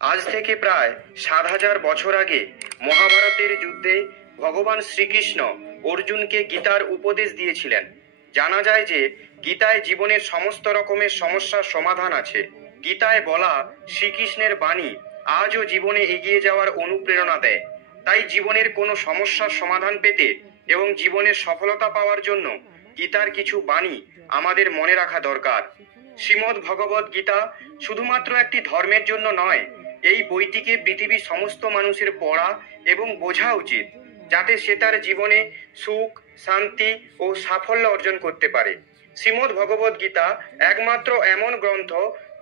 আজ থেকে প্রায় 7,000 বছর আগে মহাভারতের যুদ্ধে ভগবান শ্রীকৃষ্ণ অর্জুনকে গীতার উপদেশ দিয়েছিলেন। জানা যায় যে গীতায় জীবনের সমস্ত রকমের সমস্যার সমাধান আছে। গীতায় বলা শ্রীকৃষ্ণের বাণী আজও জীবনে এগিয়ে যাওয়ার অনুপ্রেরণা দেয়। তাই জীবনের কোনো সমস্যার সমাধান পেতে এবং জীবনের সফলতা পাওয়ার জন্য গীতার কিছু বাণী আমাদের মনে রাখা দরকার। শ্রীমদ্ ভগবদ গীতা শুধুমাত্র একটি ধর্মের জন্য নয়, এই বইটিকে পৃথিবীর সমস্ত মানুষের পড়া এবং বোঝা উচিত, যাতে সে তার জীবনে সুখ, শান্তি ও সাফল্য অর্জন করতে পারে। শ্রীমদ্ ভগবদ গীতা একমাত্র এমন গ্রন্থ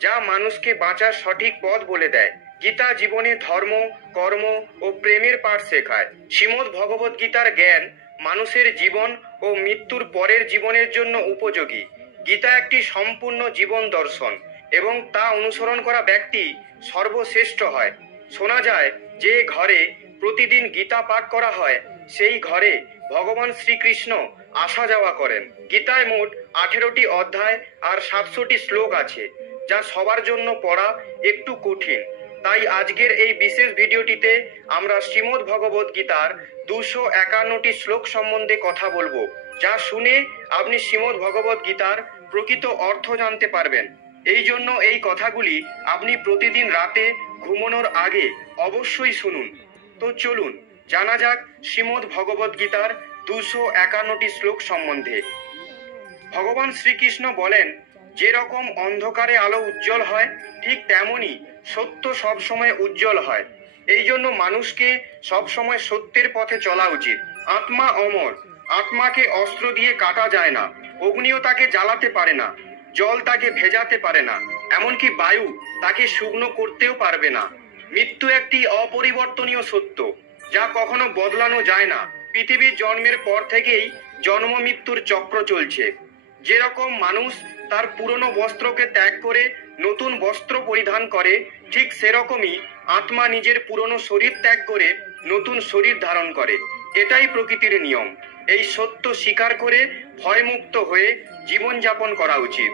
যা মানুষকে বাঁচার সঠিক পথ বলে দেয়। গীতা জীবনে ধর্ম, কর্ম ও প্রেমের পাঠ শেখায়। শ্রীমদ্ ভগবদ গীতার জ্ঞান মানুষের জীবন ও মৃত্যুর পরের জীবনের জন্য উপযোগী। গীতা একটি সম্পূর্ণ জীবন দর্শন এবং তা অনুসরণ করা ব্যক্তি সর্বশ্রেষ্ঠ হয়। শোনা যায় যে ঘরে প্রতিদিন গীতা পাঠ করা হয় সেই ঘরে ভগবান শ্রীকৃষ্ণ আসা যাওয়া করেন। গীতায় মোট 18টি অধ্যায় আর 700টি শ্লোক আছে, যা সবার জন্য পড়া একটু কঠিন। তাই আজকের এই বিশেষ ভিডিওটিতে আমরা শ্রীমদ্ ভগবদ গীতার 251টি শ্লোক সম্বন্ধে কথা বলবো, যা শুনে আপনি শ্রীমদ্ ভগবদ গীতার প্রকৃত অর্থ জানতে পারবেন। এই জন্য এই কথাগুলি আপনি প্রতিদিন রাতে ঘুমানোর আগে অবশ্যই শুনুন। তো চলুন জানা যাক শ্রীমদ্ ভগবদ গীতার 251টি শ্লোক সম্বন্ধে। ভগবান শ্রীকৃষ্ণ বলেন, যেরকম অন্ধকারে আলো উজ্জ্বল হয় ঠিক তেমনি সত্য সবসময় উজ্জ্বল হয়। এই জন্য মানুষকে সবসময় সত্যের পথে চলা উচিত। আত্মা অমর, আত্মাকে অস্ত্র দিয়ে কাটা যায় না, অগ্নিও তাকে জ্বালাতে পারে না, জল তাকে ভেজাতে পারে না, এমনকি বায়ু তাকে শুকনো করতেও পারবে না। মৃত্যু একটি অপরিবর্তনীয় সত্য, যা কখনো বদলানো যায় না। পৃথিবীর জন্মের পর থেকেই জন্ম মৃত্যুর চক্র চলছে। যেরকম মানুষ তার পুরনো বস্ত্রকে ত্যাগ করে নতুন বস্ত্র পরিধান করে, ঠিক সেরকমই আত্মা নিজের পুরনো শরীর ত্যাগ করে নতুন শরীর ধারণ করে। এটাই প্রকৃতির নিয়ম। এই সত্য স্বীকার করে ভয়মুক্ত হয়ে জীবনযাপন করা উচিত।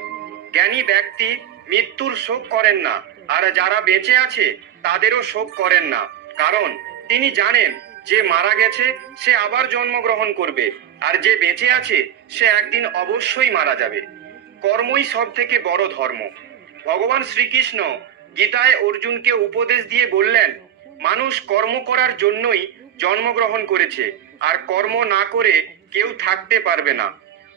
জ্ঞানী ব্যক্তি মৃত্যুর শোক করেন না, আর যারা বেঁচে আছে তাদেরও শোক করেন না, কারণ তিনি জানেন যে মারা গেছে সে আবার জন্মগ্রহণ করবে, আর যে বেঁচে আছে সে একদিন অবশ্যই মারা যাবে। কর্মই সব থেকে বড় ধর্ম। ভগবান শ্রীকৃষ্ণ গীতায় অর্জুনকে উপদেশ দিয়ে বললেন, মানুষ কর্ম করার জন্যই জন্মগ্রহণ করেছে, আর কর্ম না করে কেউ থাকতে পারবে না।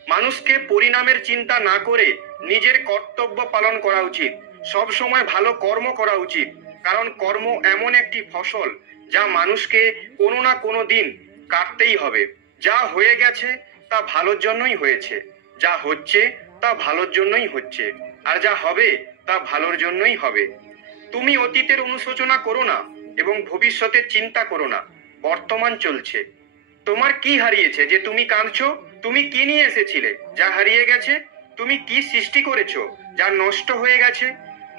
মানুষকে পরিণামের চিন্তা না করে নিজের কর্তব্য পালন করা উচিত। সব সময় ভালো কর্ম করা উচিত, কারণ কর্ম এমন একটি ফসল যা মানুষকে কোনো না কোনো দিন কাটতেই হবে। যা হয়ে গেছে তা ভালোর জন্যই হয়েছে, যা হচ্ছে তা ভালোর জন্যই হচ্ছে, আর যা হবে তা ভালোর জন্যই হবে। তুমি অতীতের অনুশোচনা করো না এবং ভবিষ্যতের চিন্তা করো না। বর্তমান চলছে। তোমার কি হারিয়েছে যে তুমি কাঁদছো? তুমি কি নিয়ে এসেছিলে যা হারিয়ে গেছে? তুমি কি সৃষ্টি করেছো যা নষ্ট হয়ে গেছে?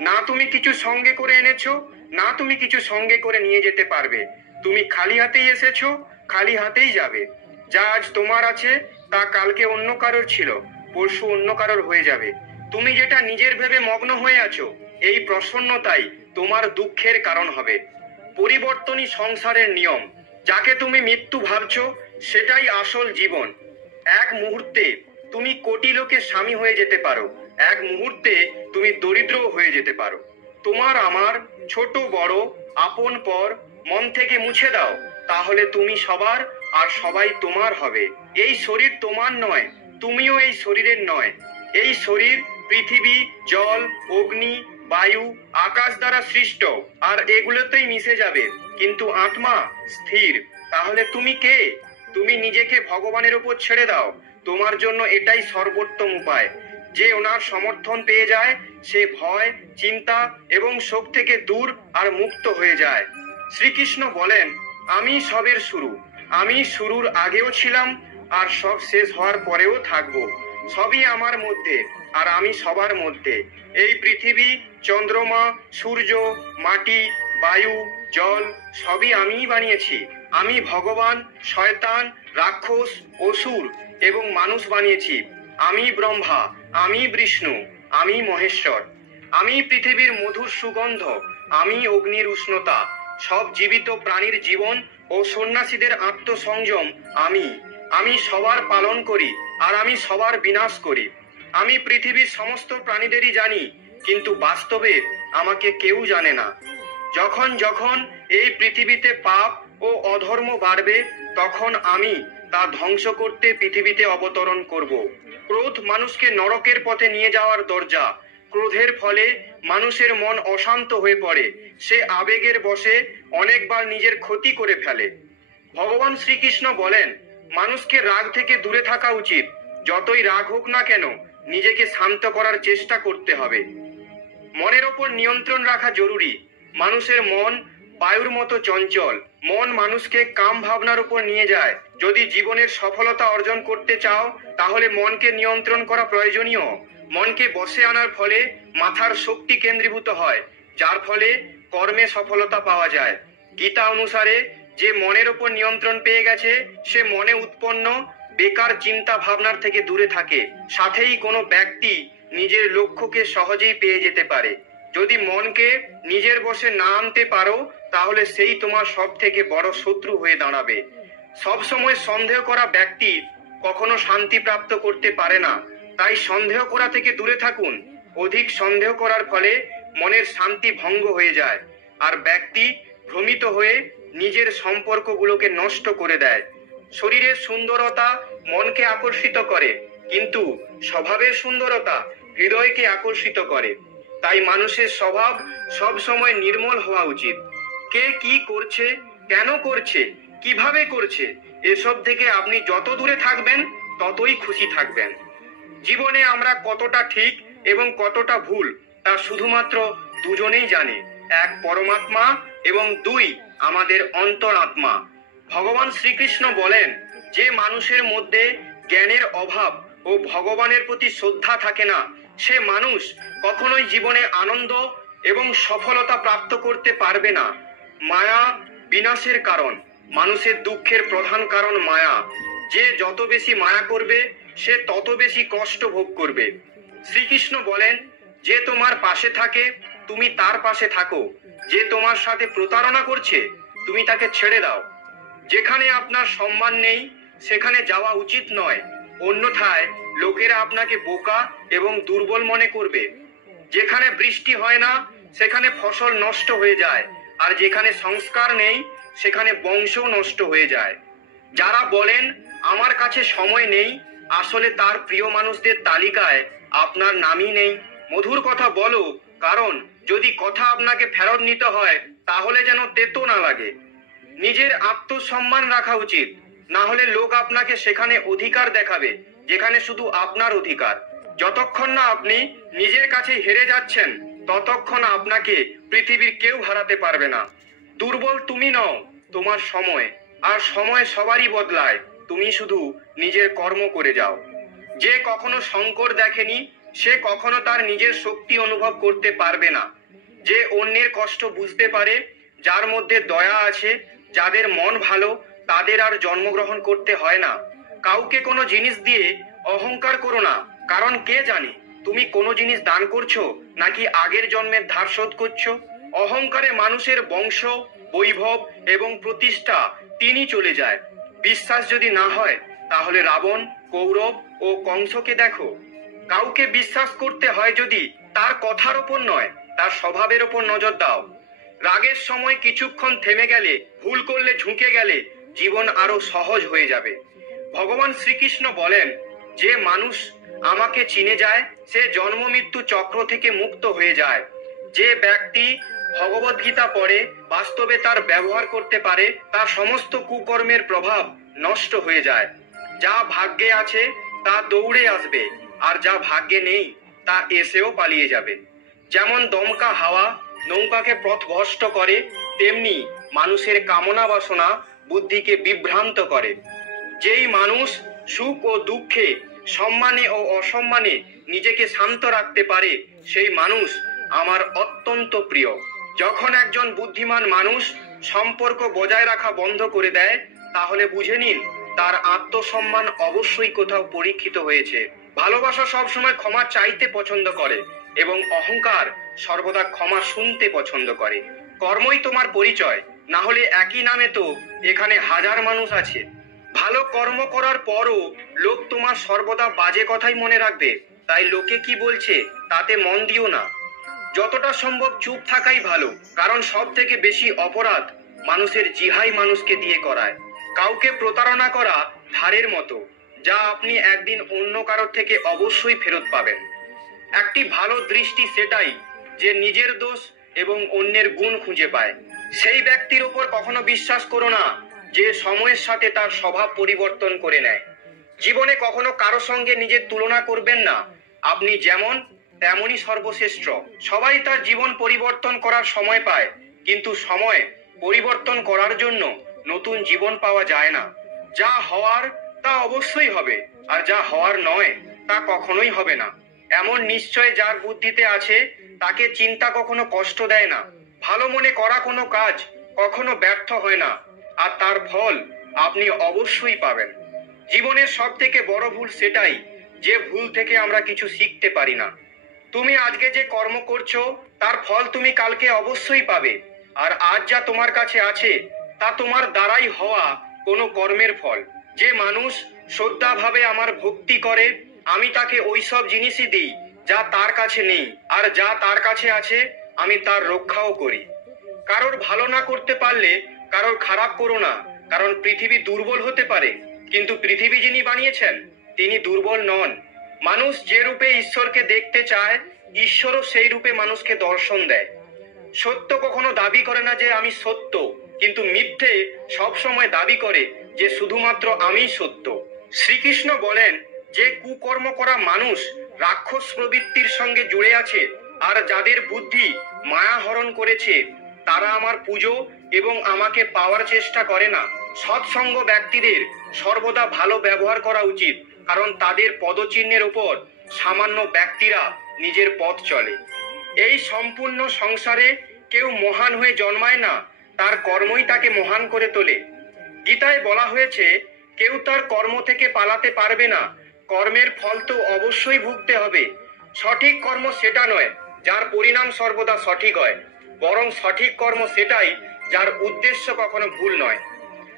না তুমি কিছু সঙ্গে করে এনেছো, না তুমি কিছু সঙ্গে করে নিয়ে যেতে পারবে। তুমি খালি হাতেই এসেছো, খালি হাতেই যাবে। যা আজ তোমার আছে তা কালকে অন্য কারোর ছিল, পরশু অন্য কারোর হয়ে যাবে। তুমি যেটা নিজের ভেবে মগ্ন হয়ে আছো, এই প্রসন্নতাই তোমার দুঃখের কারণ হবে। পরিবর্তনই সংসারের নিয়ম। যাকে তুমি মৃত্যু ভাবছো সেটাই আসল জীবন। এক মুহূর্তে তুমি কোটি লোকের স্বামী হয়ে যেতে পারো, এক মুহূর্তে তুমি দরিদ্রও হয়ে যেতে পারো। তোমার আমার, ছোট বড়, আপন পর মন থেকে মুছে দাও, তাহলে তুমি সবার আর সবাই তোমার হবে। এই শরীর তোমার নয়, তুমিও এই শরীরের নয়। এই শরীর পৃথিবী, জল, অগ্নি, বায়ু, আকাশ দ্বারা সৃষ্ট, আর এগুলোতেই মিশে যাবে, কিন্তু আত্মা স্থির। তাহলে তুমি কে? তুমি নিজেকে ভগবানের উপর ছেড়ে দাও। তোমার জন্য এটাই সর্বোত্তম উপায়। যে ওনার সমর্থন পেয়ে যায় সে ভয়, চিন্তা এবং শোক থেকে দূর আর মুক্ত হয়ে যায়। শ্রীকৃষ্ণ বলেন, আমি সবের শুরু। আমি শুরুর আগেও ছিলাম আর সব শেষ হওয়ার পরেও থাকবো। সবই আমার মধ্যে আর আমি সবার মধ্যে। এই পৃথিবী, চন্দ্রমা, সূর্য, মাটি, বায়ু, জল সবই আমিই বানিয়েছি। আমি ভগবান, শয়তান, রাক্ষস, অসুর এবং মানুষ বানিয়েছি। আমি ব্রহ্মা, আমি বিষ্ণু, আমি মহেশ্বর। আমি পৃথিবীর মধুর সুগন্ধ, আমি অগ্নির উষ্ণতা, সব জীবিত প্রাণীর জীবন ও সন্ন্যাসীদের আত্মসংযম আমি সবার পালন করি আর আমি সবার বিনাশ করি। আমি পৃথিবীর সমস্ত প্রাণীদেরই জানি, কিন্তু বাস্তবে আমাকে কেউ জানে না। যখন যখন এই পৃথিবীতে পাপ ও অধর্ম বাড়বে, তখন আমি তা ধ্বংস করতে পৃথিবীতে অবতরণ করব। ক্রোধ মানুষকে নরকের পথে নিয়ে যাওয়ার দরজা। ক্রোধের ফলে মানুষের মন অশান্ত হয়ে পড়ে, সে আবেগের বশে অনেকবার নিজের ক্ষতি করে ফেলে। ভগবান শ্রীকৃষ্ণ বলেন, মানুষকে রাগ থেকে দূরে থাকা উচিত। যতই রাগ হোক না কেন, নিজেকে শান্ত করার চেষ্টা করতে হবে। মনের ওপর নিয়ন্ত্রণ রাখা জরুরি। মানুষের মন বায়ুর মতো চঞ্চল। মন মানুষকে কাম ভাবনার উপর নিয়ে যায়। যদি জীবনের সফলতা অর্জন করতে চাও, তাহলে মনকে নিয়ন্ত্রণ করা প্রয়োজনীয়। মনকে বশে আনার ফলে মাথার শক্তি কেন্দ্রীভূত হয়, যার ফলে কর্মে সফলতা পাওয়া যায়। গীতা অনুসারে যে মনের ওপর নিয়ন্ত্রণ পেয়ে গেছে, সে মনে উৎপন্ন বেকার চিন্তা ভাবনার থেকে দূরে থাকে। সাথেই কোনো ব্যক্তি নিজের লক্ষ্যকে সহজেই পেয়ে যেতে পারে। যদি মনকে নিজের বশে না আনতে পারো, তাহলে সেই তোমার সব থেকে বড় শত্রু হয়ে দাঁড়াবে। সবসময় সন্দেহ করা ব্যক্তি কখনো শান্তি প্রাপ্ত করতে পারে না। তাই সন্দেহ করা থেকে দূরে থাকুন। অধিক সন্দেহ করার ফলে মনের শান্তি ভঙ্গ হয়ে যায়, আর ব্যক্তি ভ্রমিত হয়ে নিজের সম্পর্কগুলোকে নষ্ট করে দেয়। শরীরের সুন্দরতা মনকে আকর্ষিত করে, কিন্তু স্বভাবের সুন্দরতা হৃদয়কে আকর্ষিত করে। তাই মানুষের স্বভাব সব সময় নির্মল হওয়া উচিত। কে কি করছে, কেন করছে, কিভাবে করছে, এসব থেকে আপনি যত দূরে থাকবেন, ততই খুশি থাকবেন। জীবনে আমরা কতটা ঠিক এবং কতটা ভুল, তা শুধুমাত্র দুজনেই জানে। এক পরমাত্মা এবং দুই আমাদের অন্তরাত্মা। ভগবান শ্রীকৃষ্ণ বলেন, যে মানুষের মধ্যে জ্ঞানের অভাব ও ভগবানের প্রতি শ্রদ্ধা থাকে না, সে মানুষ কখনোই জীবনে আনন্দ এবং সফলতা প্রাপ্ত করতে পারবে না। মায়া বিনাশের কারণ। মানুষের দুঃখের প্রধান কারণ মায়া। যে যত বেশি মায়া করবে, সে তত বেশি কষ্ট ভোগ করবে। শ্রীকৃষ্ণ বলেন, যে তোমার পাশে থাকে, তুমি তার পাশে থাকো। যে তোমার সাথে প্রতারণা করছে, তুমি তাকে ছেড়ে দাও। যেখানে আপনার সম্মান নেই, সেখানে যাওয়া উচিত নয়, অন্যথায় লোকেরা আপনাকে বোকা এবং দুর্বল মনে করবে। যেখানে বৃষ্টি হয় না, সেখানে ফসল নষ্ট হয়ে যায়, আর যেখানে সংস্কার নেই, সেখানে বংশ নষ্ট হয়ে যায়। যারা বলেন আমার কাছে সময় নেই, আসলে তার প্রিয় মানুষদের তালিকায় আপনার নামই নেই। মধুর কথা বলো, কারণ যদি কথা আপনাকে ফেরত নিতে হয়, তাহলে যেন তেতো না লাগে। নিজের আত্মসম্মান রাখা উচিত, না হলে লোক আপনাকে সেখানে অধিকার দেখাবে যেখানে শুধু আপনার অধিকার। যতক্ষণ না আপনি নিজের কাছে হেরে যাচ্ছেন, ততক্ষণ আপনাকে পৃথিবীর কেউ হারাতে পারবে না। দুর্বল তুমি নও, তোমার সময়, আর সময় সবারই বদলায়। তুমি শুধু নিজের কর্ম করে যাও। যে কখনো সংকট দেখেনি, সে কখনো তার নিজের শক্তি অনুভব করতে পারবে না। যে অন্যের কষ্ট বুঝতে পারে, যার মধ্যে দয়া আছে, যাদের মন ভালো, তাদের আর জন্মগ্রহণ করতে হয় না। কাউকে কোনো জিনিস দিয়ে অহংকার করো না, কারণ কে জানে তুমি কোনো জিনিস দান করছো নাকি আগের জন্মের ধার শোধ করছো। অহংকারে মানুষের বংশ, বৈভব এবং প্রতিষ্ঠা তিনি চলে যায়। বিশ্বাস যদি না হয়, তাহলে রাবণ, কৌরব ও কংসকে দেখো। কাউকে বিশ্বাস করতে হয় যদি তার কথার ওপর নয়, তার স্বভাবের ওপর নজর দাও। রাগের সময় কিছুক্ষণ থেমে গেলে, ভুল করলে ঝুঁকে গেলে, জীবন আরো সহজ হয়ে যাবে। ভগবান শ্রীকৃষ্ণ বলেন, যে মানুষ আমাকে চিনে যায়, সে জন্ম মৃত্যু চক্র থেকে মুক্ত হয়ে যায়। যে ব্যক্তি ভগবদ্গীতা পড়ে, বাস্তবে তার ব্যবহার করতে পারে, তার সমস্ত কুকর্মের প্রভাব নষ্ট হয়ে যায়। যা ভাগ্যে আছে তা দৌড়ে আসবে, আর যা ভাগ্যে নেই তা এসেও পালিয়ে যাবে। যেমন দমকা হাওয়া নৌকাকে পথভ্রষ্ট করে, তেমনি মানুষের কামনা বাসনা বুদ্ধিকে বিভ্রান্ত করে। যেই মানুষ সুখ ও দুঃখে, সম্মানে ও অসম্মানে নিজেকে শান্ত রাখতে পারে, সেই মানুষ আমার অত্যন্ত প্রিয়। যখন একজন বুদ্ধিমান মানুষ সম্পর্ক বজায় রাখা বন্ধ করে দেয়, তাহলে বুঝে নিন তার আত্মসম্মান অবশ্যই কোথাও পরীক্ষিত হয়েছে। ভালোবাসা সবসময় ক্ষমা চাইতে পছন্দ করে এবং অহংকার সর্বদা ক্ষমা শুনতে পছন্দ করে। কর্মই তোমার পরিচয়, না হলে একই নামে তো এখানে হাজার মানুষ আছে। ভালো কর্ম করার পরও লোক তোমার সর্বদা বাজে কথাই মনে রাখবে, তাই লোকে কি বলছে তাতে মন দিও না। যতটা সম্ভব চুপ থাকাই ভালো, কারণ সব থেকে বেশি অপরাধ মানুষের জিহাই মানুষকে দিয়ে করায়। কাউকে প্রতারণা করা ধারের মতো, যা আপনি একদিন অন্য কারোর থেকে অবশ্যই ফেরত পাবেন। একটি ভালো দৃষ্টি সেটাই যে নিজের দোষ এবং অন্যের গুণ খুঁজে পায়। সেই ব্যক্তির ওপর কখনো বিশ্বাস করো না যে সময়ের সাথে তার স্বভাব পরিবর্তন করে নেয়। জীবনে কখনো কারো সঙ্গে নিজের তুলনা করবেন না। আপনি যেমন তেমনই সর্বশ্রেষ্ঠ। সবাই তার জীবন পরিবর্তন করার সময় পায়, কিন্তু সময় পরিবর্তন করার জন্য নতুন জীবন পাওয়া যায় না। যা হওয়ার তা অবশ্যই হবে, আর যা হওয়ার নয় তা কখনোই হবে না। এমন নিশ্চয় যার বুদ্ধিতে আছে, তাকে চিন্তা কখনো কষ্ট দেয় না। ভালো মনে করা কোনো কাজ কখনো ব্যর্থ হয় না, আর তার ফল আপনি অবশ্যই পাবেন। জীবনের সব থেকে বড় ভুল সেটাই যে ভুল থেকে আমরা কিছু শিখতে পারি না। তুমি আজকে যে কর্ম করছো তার ফল তুমি কালকে অবশ্যই পাবে, আর আজ যা তোমার কাছে আছে তা তোমার দ্বারাই হওয়া কোনো কর্মের ফল। যে মানুষ শ্রদ্ধাভাবে আমার ভক্তি করে, আমি তাকে ওইসব জিনিসই দিই যা তার কাছে নেই, আর যা তার কাছে আছে আমি তার রক্ষাও করি। কারোর ভালো না করতে পারলে কারোর খারাপ করো না, কারণ পৃথিবী দুর্বল হতে পারে, কিন্তু পৃথিবী যিনি বানিয়েছেন তিনি দুর্বল নন। মানুষ যে রূপে ঈশ্বরকে দেখতে চায়, ঈশ্বরও সেই রূপে মানুষকে দর্শন দেয়। সত্য কখনো দাবি করে না যে আমি সত্য, কিন্তু মিথ্যে সবসময় দাবি করে যে শুধুমাত্র আমি সত্য। শ্রীকৃষ্ণ বলেন যে কুকর্ম করা মানুষ রাক্ষস প্রবৃত্তির সঙ্গে জুড়ে আছে, আর যাদের বুদ্ধি মায়া হরণ করেছে তারা আমার পুজো এবং আমাকে পাওয়ার চেষ্টা করে না। সৎসঙ্গ ব্যক্তিদের সর্বদা ভালো ব্যবহার করা উচিত, কারণ তাদের পদচিহ্নের ওপর সামান্য ব্যক্তিরা নিজের পথ চলে। এই সম্পূর্ণ সংসারে কেউ মহান হয়ে জন্মায় না, তার কর্মই তাকে মহান করে তোলে। গীতায় বলা হয়েছে কেউ তার কর্ম থেকে পালাতে পারবে না, কর্মের ফল তো অবশ্যই ভুগতে হবে। সঠিক কর্ম সেটা নয় যার পরিণাম সর্বদা সঠিক হয়, বরং সঠিক কর্ম সেটাই যার উদ্দেশ্য কখনো ভুল নয়।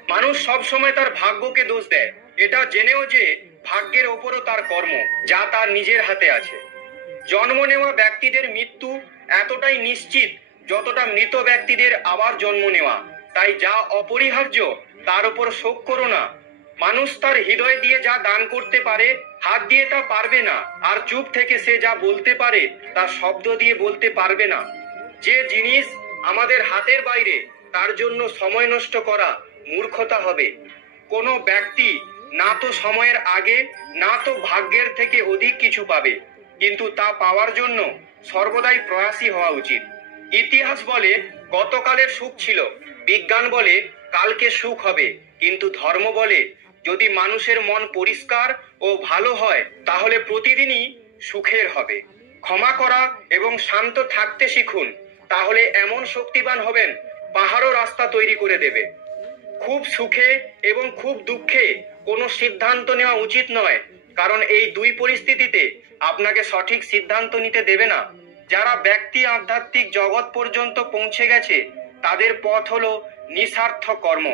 মানুষ সবসময় তার ভাগ্যকে দোষ দেয়, এটা জেনেও যে ভাগ্যের ওপরও তার কর্ম, যা তার নিজের হাতে আছে। জন্ম নেওয়া ব্যক্তিদের মৃত্যু এতটাই নিশ্চিত যতটা মৃত ব্যক্তিদের আবার জন্ম নেওয়া। তাই যা অপরিহার্য তার উপর শোক করো না। মানুষ তার হৃদয় দিয়ে যা দান করতে পারে হাত দিয়ে তা পারবে না, আর চুপ থেকে সে যা বলতে পারে তা শব্দ দিয়ে বলতে পারবে না। যে জিনিস আমাদের হাতের বাইরে তার জন্য সময় নষ্ট করা মূর্খতা হবে। কোনো ব্যক্তি না তো সময়ের আগে না তো ভাগ্যের থেকে অধিক কিছু পাবে, কিন্তু তা পাওয়ার জন্য সর্বদাই প্রয়াসী হওয়া উচিত। ইতিহাস বলে গতকালের সুখ ছিল, বিজ্ঞান বলে কালকে সুখ হবে, কিন্তু ধর্ম বলে যদি মানুষের মন পরিষ্কার ও ভালো হয় তাহলে প্রতিদিনই সুখের হবে। ক্ষমা করা এবং শান্ত থাকতে শিখুন, তাহলে এমন শক্তিবান হবেন পাহাড়ও রাস্তা তৈরি করে দেবে। খুব সুখে এবং খুব দুঃখে কোনো সিদ্ধান্ত নেওয়া উচিত নয়, কারণ এই দুই পরিস্থিতিতে আপনাকে সঠিক সিদ্ধান্ত নিতে দেবে না। যারা ব্যক্তি আধ্যাত্মিক জগৎ পর্যন্ত পৌঁছে গেছে তাদের পথ হলো নিঃস্বার্থ কর্ম।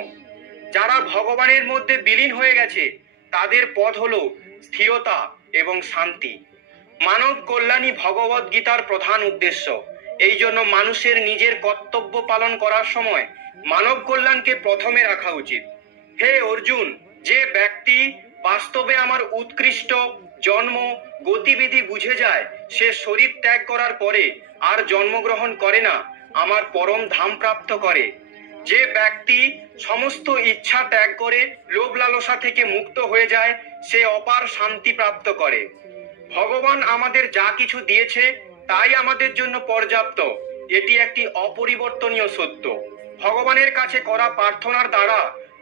যারা ভগবানের মধ্যে বিলীন হয়ে গেছে তাদের পথ হলো স্থিরতা এবং শান্তি। মানব কল্যাণই ভগবদ গীতার প্রধান উদ্দেশ্য। এই জন্য মানুষের নিজের কর্তব্য পালন করার সময় মানব কল্যাণকে প্রথমে রাখা উচিত। হে অর্জুন, যে ব্যক্তি বাস্তবে আমার উৎকৃষ্ট জন্ম গতিবিধি বুঝে যায়, সে শরীর ত্যাগ করার পরে আর জন্মগ্রহণ করে না, আমার পরম ধাম প্রাপ্ত করে। যে ব্যক্তি সমস্ত ইচ্ছা ত্যাগ করে লোভ লালসা থেকে মুক্ত হয়ে যায়, সে অপার শান্তি প্রাপ্ত করে। ভগবান আমাদের যা কিছু দিয়েছে তাই আমাদের জন্য পর্যাপ্ত, এটি একটি অপরিবর্তনীয় সত্য। ভগবানের কাছে করা প্রার্থনার দ্বারা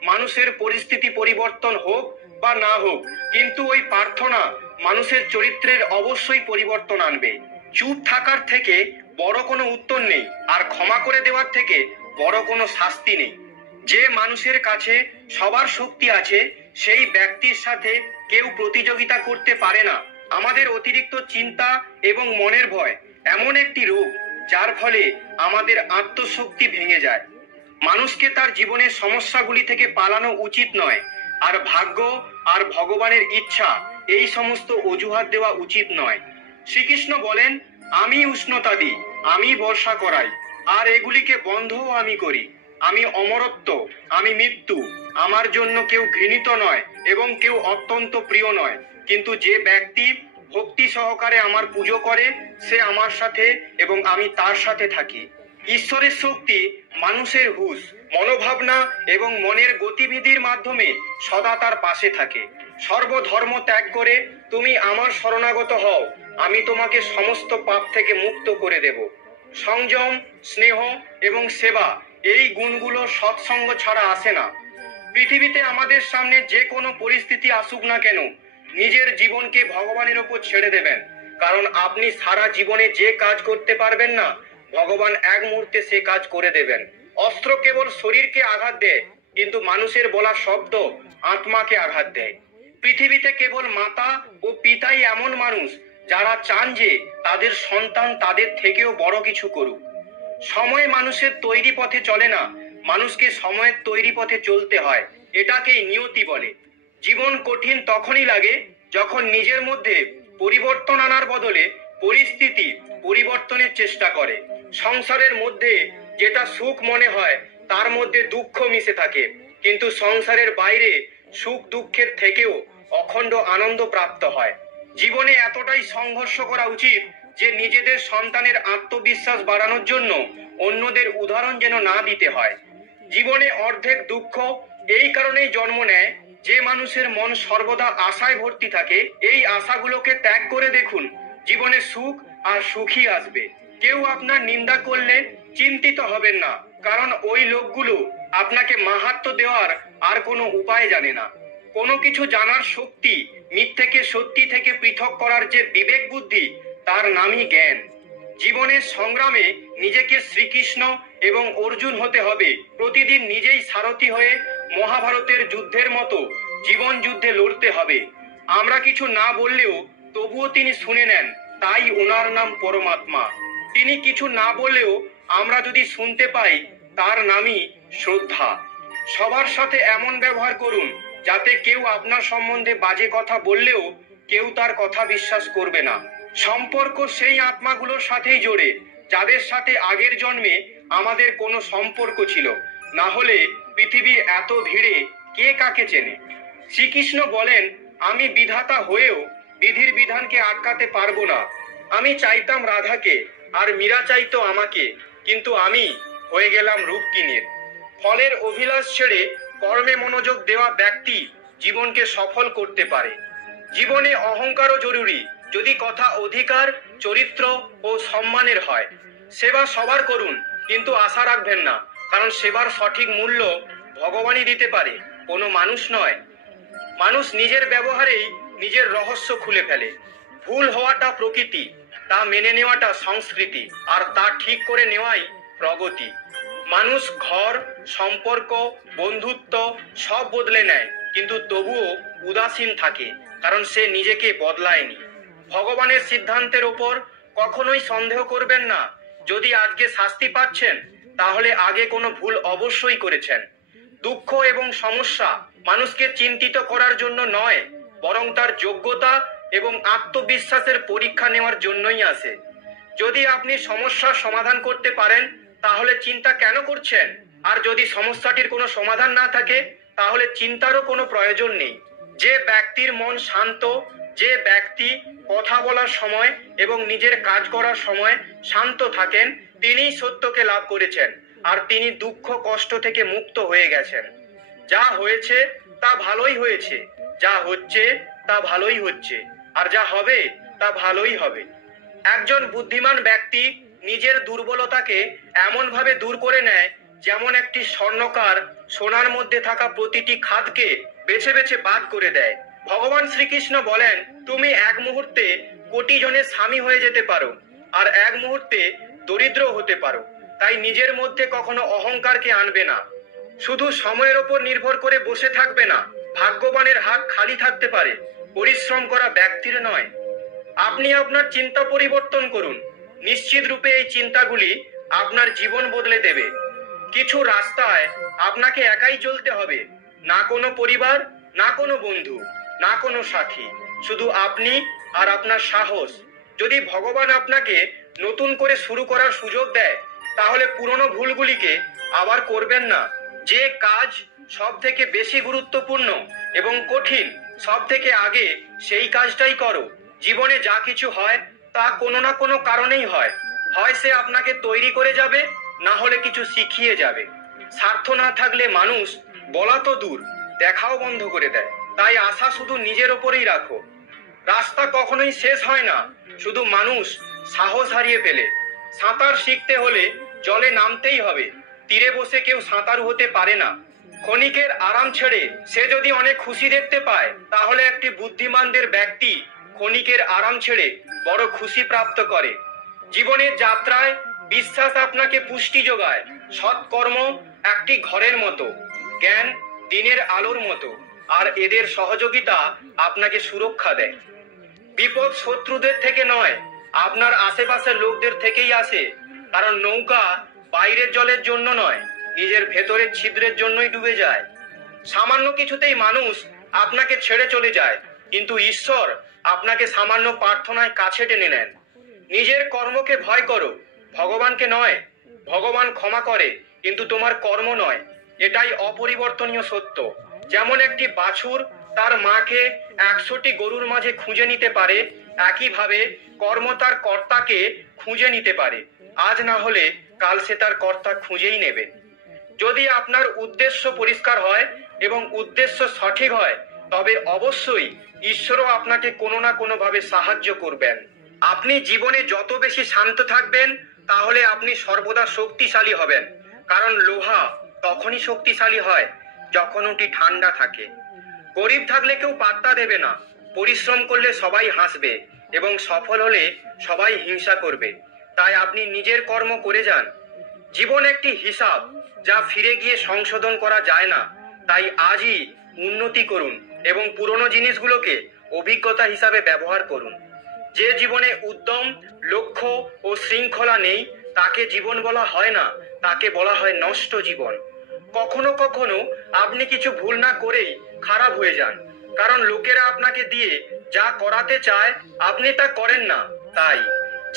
মানুষের পরিস্থিতি পরিবর্তন হোক বা না হোক, কিন্তু ওই প্রার্থনা মানুষের চরিত্রের অবশ্যই পরিবর্তন আনবে। চুপ থাকার থেকে বড় কোনো উত্তর নেই, আর ক্ষমা করে দেওয়ার থেকে বড় কোনো শাস্তি নেই। যে মানুষের কাছে সবার শক্তি আছে সেই ব্যক্তির সাথে কেউ প্রতিযোগিতা করতে পারে না। আমাদের অতিরিক্ত চিন্তা এবং মনের ভয় এমন একটি রোগ যার ফলে আমাদের আত্মশক্তি ভেঙে যায়। মানুষকে তার জীবনের সমস্যাগুলি থেকে পালানো উচিত নয়, আর ভাগ্য আর ভগবানের ইচ্ছা এই সমস্ত অজুহাত দেওয়া উচিত নয়। শ্রীকৃষ্ণ বলেন, আমি উষ্ণতা দিই, আমি বর্ষা করাই, আর এগুলিকে বন্ধও আমি করি। আমি অমরত্ব, আমি মৃত্যু। আমার জন্য কেউ ঘৃণিত নয় এবং কেউ অত্যন্ত প্রিয় নয়, কিন্তু যে ব্যক্তি ভক্তি সহকারে আমার পুজো করে সে আমার সাথে এবং আমি তার সাথে থাকি। ঈশ্বরের শক্তি মানুষের হুঁশ, মনোভাবনা এবং মনের গতিবিধির মাধ্যমে সদা তার পাশে থাকে। সর্বধর্ম ত্যাগ করে তুমি আমার শরণাগত হও, আমি তোমাকে সমস্ত পাপ থেকে মুক্ত করে দেব। সংযম, স্নেহ এবং সেবা এই গুণগুলো সৎসঙ্গ ছাড়া আসে না। পৃথিবীতে আমাদের সামনে যে কোনো পরিস্থিতি আসুক না কেন, নিজের জীবনকে ভগবানের ওপর ছেড়ে দেবেন, কারণ আপনি সারা জীবনে যে কাজ করতে পারবেন না, ভগবান এক মুহূর্তে সে কাজ করে দেবেন। অস্ত্র কেবল শরীরকে আঘাত দেয়, কিন্তু মানুষের বলা শব্দ আত্মাকে আঘাত দেয়। পৃথিবীতে কেবল মাতা ও পিতাই এমন মানুষ যারা চান যে তাদের সন্তান তাদের থেকেও বড় কিছু করুক। সময় মানুষের তৈরি পথে চলে না, মানুষকে সময়ের তৈরি পথে চলতে হয়। এটাকেই নিয়তি বলে। জীবন কঠিন তখনই লাগে যখন নিজের মধ্যে পরিবর্তন আনার বদলে পরিস্থিতি পরিবর্তনের চেষ্টা করে। সংসারের মধ্যে যেটা সুখ মনে হয় তার মধ্যে দুঃখ মিশে থাকে, কিন্তু সংসারের বাইরে সুখ দুঃখের থেকেও অখণ্ড আনন্দ প্রাপ্ত হয়। জীবনে এতটাই সংঘর্ষ করা উচিত যে নিজেদের সন্তানের আত্মবিশ্বাস বাড়ানোর জন্য অন্যদের উদাহরণ যেন না দিতে হয়। জীবনে অর্ধেক দুঃখ এই কারণেই জন্ম নেয় যে মানুষের মন সর্বদা আশায় ভর্তি থাকে। এই আশাগুলোকে ত্যাগ করে দেখুন, জীবনে সুখ আর সুখই আসবে। কেউ আপনার নিন্দা করলে চিন্তিত হবেন না, কারণ ওই লোকগুলো আপনাকে মাহাত্ম্য দেওয়ার আর কোনো উপায় জানে না। কোনো কিছু জানার শক্তি, মিথ্যেকে সত্যি থেকে পৃথক করার যে বিবেক বুদ্ধি, তার নামই জ্ঞান। জীবনের সংগ্রামে নিজেকে শ্রীকৃষ্ণ এবং অর্জুন হতে হবে। প্রতিদিন নিজেই সারথি হয়ে মহাভারতের যুদ্ধের মতো জীবন যুদ্ধে লড়তে হবে। আমরা কিছু না বললেও তবুও তিনি শুনে নেন, তাই ওনার নাম পরমাত্মা। তিনি কিছু না বললেও আমরা যদি শুনতে পাই, তার নামই শ্রদ্ধা। সবার সাথে এমন ব্যবহার করুন যাতে কেউ আপনার সম্বন্ধে বাজে কথা বললেও কেউ তার কথা বিশ্বাস করবে না। সম্পর্ক সেই আত্মাগুলোর সাথেই জোড়ে যাদের সাথে আগের জন্মে আমাদের কোনো সম্পর্ক ছিল, না হলে পৃথিবীর এত ভিড়ে কে কাকে চেনে। শ্রীকৃষ্ণ বলেন, আমি বিধাতা হয়েও বিধির বিধানকে আটকাতে পারবো না। আমি চাইতাম রাধাকে আর মীরা চাইতো আমাকে, কিন্তু আমি হয়ে গেলাম রূপকিনীর। ফলের অভিলাষ ছেড়ে কর্মে মনোযোগ দেওয়া ব্যক্তি জীবনকে সফল করতে পারে। জীবনে অহংকারও জরুরি, যদি কথা অধিকার, চরিত্র ও সম্মানের হয়। সেবা সবার করুন, কিন্তু আশা রাখবেন না, কারণ সেবার সঠিক মূল্য ভগবানই দিতে পারে, কোনো মানুষ নয়। মানুষ নিজের ব্যবহারেই নিজের রহস্য খুলে ফেলে। ভুল হওয়াটা প্রকৃতি, তা মেনে নেওয়াটা সংস্কৃতি, আর তা ঠিক করে নেওয়াই প্রগতি। মানুষ ঘর, সম্পর্ক, বন্ধুত্ব সব বদলে নেয়, কিন্তু তবুও উদাসীন থাকে, কারণ সে নিজেকে বদলায়নি। ভগবানের সিদ্ধান্তের ওপর কখনোই সন্দেহ করবেন না। যদি আজকে শাস্তি পাচ্ছেন, তাহলে আগে কোনো ভুল অবশ্যই করেছেন। দুঃখ এবং সমস্যা মানুষকে চিন্তিত করার জন্য নয়, বরং তার যোগ্যতা এবং আত্মবিশ্বাসের পরীক্ষা নেওয়ার জন্যই আসে। যদি আপনি সমস্যার সমাধান করতে পারেন, তাহলে চিন্তা কেন করছেন? আর যদি সমস্যাটির কোনো সমাধান না থাকে, তাহলে চিন্তারও কোনো প্রয়োজন নেই। যে ব্যক্তির মন শান্ত, যে ব্যক্তি কথা বলার সময় এবং নিজের কাজ করার সময় শান্ত থাকেন, তিনিই সত্যকে লাভ করেছেন, আর তিনি দুঃখ কষ্ট থেকে মুক্ত হয়ে গেছেন। যা হয়েছে তা ভালোই হয়েছে, যা হচ্ছে তা ভালোই হচ্ছে, আর যা হবে তা ভালোই হবে। একজন বুদ্ধিমান ব্যক্তি নিজের দুর্বলতাকে এমনভাবে দূর করে নেয়, যেমন একটি স্বর্ণকার সোনার মধ্যে থাকা প্রতিটি খাদকে বেছে বেছে বাদ করে দেয়। ভগবান শ্রীকৃষ্ণ বলেন, তুমি এক মুহূর্তে কোটি জনের স্বামী হয়ে যেতে পারো, আর এক মুহূর্তে দরিদ্র হতে পারো। তাই নিজের মধ্যে কখনো অহংকারকে আনবে না। শুধু সময়ের ওপর নির্ভর করে বসে থাকবে না। ভাগ্যবানের হাত খালি থাকতে পারে, পরিশ্রম করা ব্যক্তির নয়। আপনি আপনার চিন্তা পরিবর্তন করুন, নিশ্চিত রূপে এই চিন্তাগুলি আপনার জীবন বদলে দেবে। কিছু রাস্তায় আপনাকে একাই চলতে হবে, না কোনো পরিবার, না কোনো বন্ধু, না কোনো সাথী, শুধু আপনি আর আপনার সাহস। যদি ভগবান আপনাকে নতুন করে শুরু করার সুযোগ দেয়, তাহলে পুরনো ভুলগুলিকে আবার করবেন না। যে কাজ সব থেকে বেশি গুরুত্বপূর্ণ এবং কঠিন, সব থেকে আগে সেই কাজটাই করো। জীবনে যা কিছু হয় তা কোনো না কোনো কারণেই হয়। হয় সে আপনাকে তৈরি করে যাবে, না হলে কিছু শিখিয়ে যাবে। স্বার্থ না থাকলে মানুষ বলা তো দূর, দেখাও বন্ধ করে দেয়। তাই আশা শুধু নিজের ওপরেই রাখো। রাস্তা কখনোই শেষ হয় না, শুধু মানুষ সাহস হারিয়ে ফেলে। সাঁতার শিখতে হলে জলে নামতেই হবে। তীরে বসে কেউ সাঁতারু হতে পারে না। ক্ষণিকের আরাম ছেড়ে সে যদি অনেক খুশি দেখতে পায়, তাহলে একটি বুদ্ধিমানদের ব্যক্তি ক্ষণিকের আরাম ছেড়ে বড় খুশি প্রাপ্ত করে। জীবনের যাত্রায় বিশ্বাস আপনাকে পুষ্টি যোগায়। সৎকর্ম একটি ঘরের মতো, জ্ঞান দিনের আলোর মতো, আর এদের সহযোগিতা আপনাকে সুরক্ষা দেয়। বিপদ শত্রুদের থেকে নয়, আপনার আশেপাশের লোকদের থেকেই আসে। কারণ নৌকা বাইরের জলের জন্য নয়, নিজের ভেতরের ছিদ্রের জন্যই ডুবে যায়। সামান্য কিছুতেই মানুষ আপনাকে ছেড়ে চলে যায়, কিন্তু ঈশ্বর আপনাকে সামান্য প্রার্থনায় কাছে টেনে নেন। নিজের কর্মকে ভয় করো, ভগবানকে নয়। ভগবান ক্ষমা করে, কিন্তু তোমার কর্ম নয়। এটাই অপরিবর্তনীয় সত্য। যেমন একটি বাছুর তার মাকে 100টি গরুর মাঝে খুঁজে নিতে পারে, একইভাবে কর্ম তার কর্তাকে খুঁজে নিতে পারে। আজ না হলে কাল সে তার কর্তা খুঁজেই নেবে। যদি আপনার উদ্দেশ্য পরিষ্কার হয় এবং উদ্দেশ্য সঠিক হয়, তবে অবশ্যই ঈশ্বরও আপনাকে কোনো না কোনো ভাবে সাহায্য করবেন। আপনি জীবনে যত বেশি শান্ত থাকবেন, তাহলে আপনি সর্বদা শক্তিশালী হবেন। কারণ লোহা তখনই শক্তিশালী হয় যখন ওটি ঠান্ডা থাকে। গরিব থাকলে কেউ পাত্তা দেবে না, পরিশ্রম করলে সবাই হাসবে এবং সফল হলে সবাই হিংসা করবে। তাই আপনি নিজের কর্ম করে যান। জীবন একটি হিসাব, যা ফিরে গিয়ে সংশোধন করা যায় না। তাই আজই উন্নতি করুন এবং পুরনো জিনিসগুলোকে অভিজ্ঞতা হিসাবে ব্যবহার করুন। যে জীবনে উদ্যম, লক্ষ্য ও শৃঙ্খলা নেই, তাকে জীবন বলা হয় না, তাকে বলা হয় নষ্ট জীবন। কখনো কখনো আপনি কিছু ভুল না করেই খারাপ হয়ে যান, কারণ লোকেরা আপনাকে দিয়ে যা করাতে চায় আপনি তা করেন না। তাই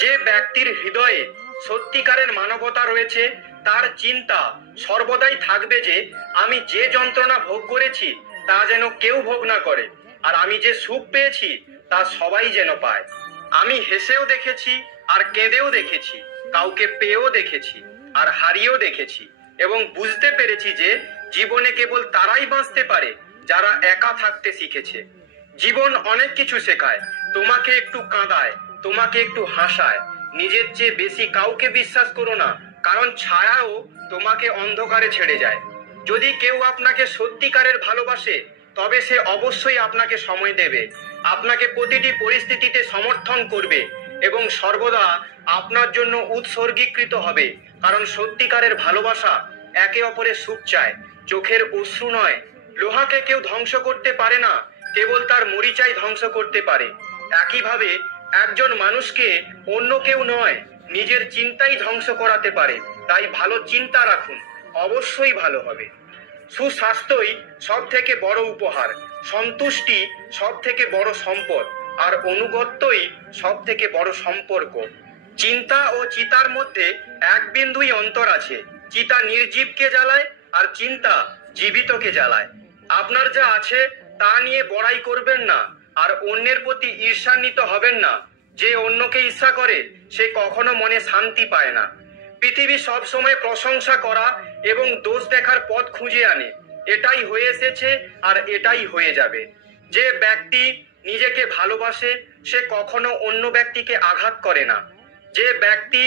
যে ব্যক্তির হৃদয়ে সত্যিকারের মানবতা রয়েছে, তার চিন্তা সর্বদাই থাকবে যে আমি যে যন্ত্রণা ভোগ করেছি তা যেন কেউ ভোগ না করে, আর আমি যে সুখ পেয়েছি তা সবাই যেন পায়। আমি হেসেও দেখেছি আর কেঁদেও দেখেছি, কাউকে পেয়েও দেখেছি আর হারিয়েও দেখেছি, এবং বুঝতে পেরেছি যে জীবনে কেবল তারাই বাঁচতে পারে যারা একা থাকতে শিখেছে। জীবন অনেক কিছু শেখায়, তোমাকে একটু কাঁদায়, তোমাকে একটু হাসায়। নিজের চেয়ে বেশি কাউকে বিশ্বাস করো না, কারণ ছায়াও তোমাকে অন্ধকারে ছেড়ে যায়। যদি কেউ আপনাকে সত্যিকারের ভালোবাসে, তবে সে অবশ্যই আপনাকে সময় দেবে, আপনাকে প্রতিটি পরিস্থিতিতে সমর্থন করবে এবং সর্বদা আপনার জন্য উৎসর্গীকৃত হবে। কারণ সত্যিকারের ভালোবাসা একে অপরের সুখ চায়, চোখের অশ্রু নয়। লোহাকে কেউ ধ্বংস করতে পারে না, কেবল তার মরিচাই ধ্বংস করতে পারে। একইভাবে একজন মানুষকে অন্য কেউ নয়, নিজের চিন্তাই ধ্বংস করাতে পারে। তাই ভালো চিন্তা রাখুন, অবশ্যই ভালো হবে। সুস্বাস্থ্যই সব থেকে বড় উপহার, সন্তুষ্টি সব থেকে বড় সম্পদ, আর অনুগত্যই সব থেকে বড় সম্পর্ক। চিন্তা ও চিতার মধ্যে এক বিন্দুই অন্তর আছে। চিতা নির্জীবকে জ্বালায় আর চিন্তা জীবিতকে জ্বালায়। আপনার যা আছে তা নিয়ে বড়াই করবেন না, আর অন্যের প্রতি ঈর্ষান্বিত হবেন না। যে অন্যকে ঈর্ষা করে সে কখনো মনে শান্তি পায় না। পৃথিবী সব সময় প্রশংসা করা এবং দোষ দেখার পথ খুঁজে আনে। এটাই হয়ে এসেছে আর এটাই হয়ে যাবে। যে ব্যক্তি নিজেকে ভালোবাসে সে কখনো অন্য ব্যক্তিকে আঘাত করে না। যে ব্যক্তি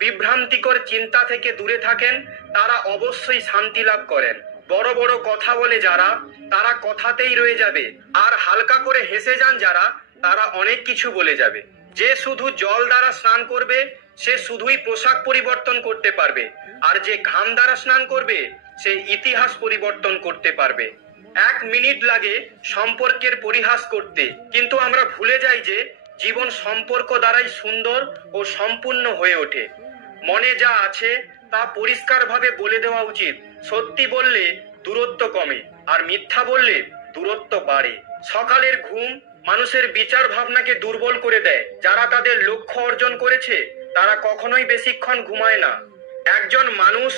বিভ্রান্তিকর চিন্তা থেকে দূরে থাকেন, তারা অবশ্যই শান্তি লাভ করেন। বড় বড় কথা বলে যারা, তারা কথাতেই রয়ে যাবে, আর হালকা করে হেসে যান যারা, তারা অনেক কিছু বলে যাবে। যে শুধু জল দ্বারা স্নান করবে সে শুধুই পোশাক পরিবর্তন করতে পারবে, আর যে ঘাম দ্বারা স্নান করবে সে ইতিহাস পরিবর্তন করতে পারবে। 1 মিনিট লাগে সম্পর্কের পরিহাস করতে, কিন্তু আমরা ভুলে যাই যে জীবন সম্পর্ক দ্বারাই সুন্দর ও সম্পূর্ণ হয়ে ওঠে। মনে যা আছে তা পরিষ্কারভাবে বলে দেওয়া উচিত। সত্যি বললে দূরত্ব কমে, আর মিথ্যা বললে দূরত্ব বাড়ে। সকালের ঘুম মানুষের বিচার ভাবনাকে দুর্বল করে দেয়। যারা তাদের লক্ষ্য অর্জন করেছে তারা কখনোই বেশিক্ষণ ঘুমায় না। একজন মানুষ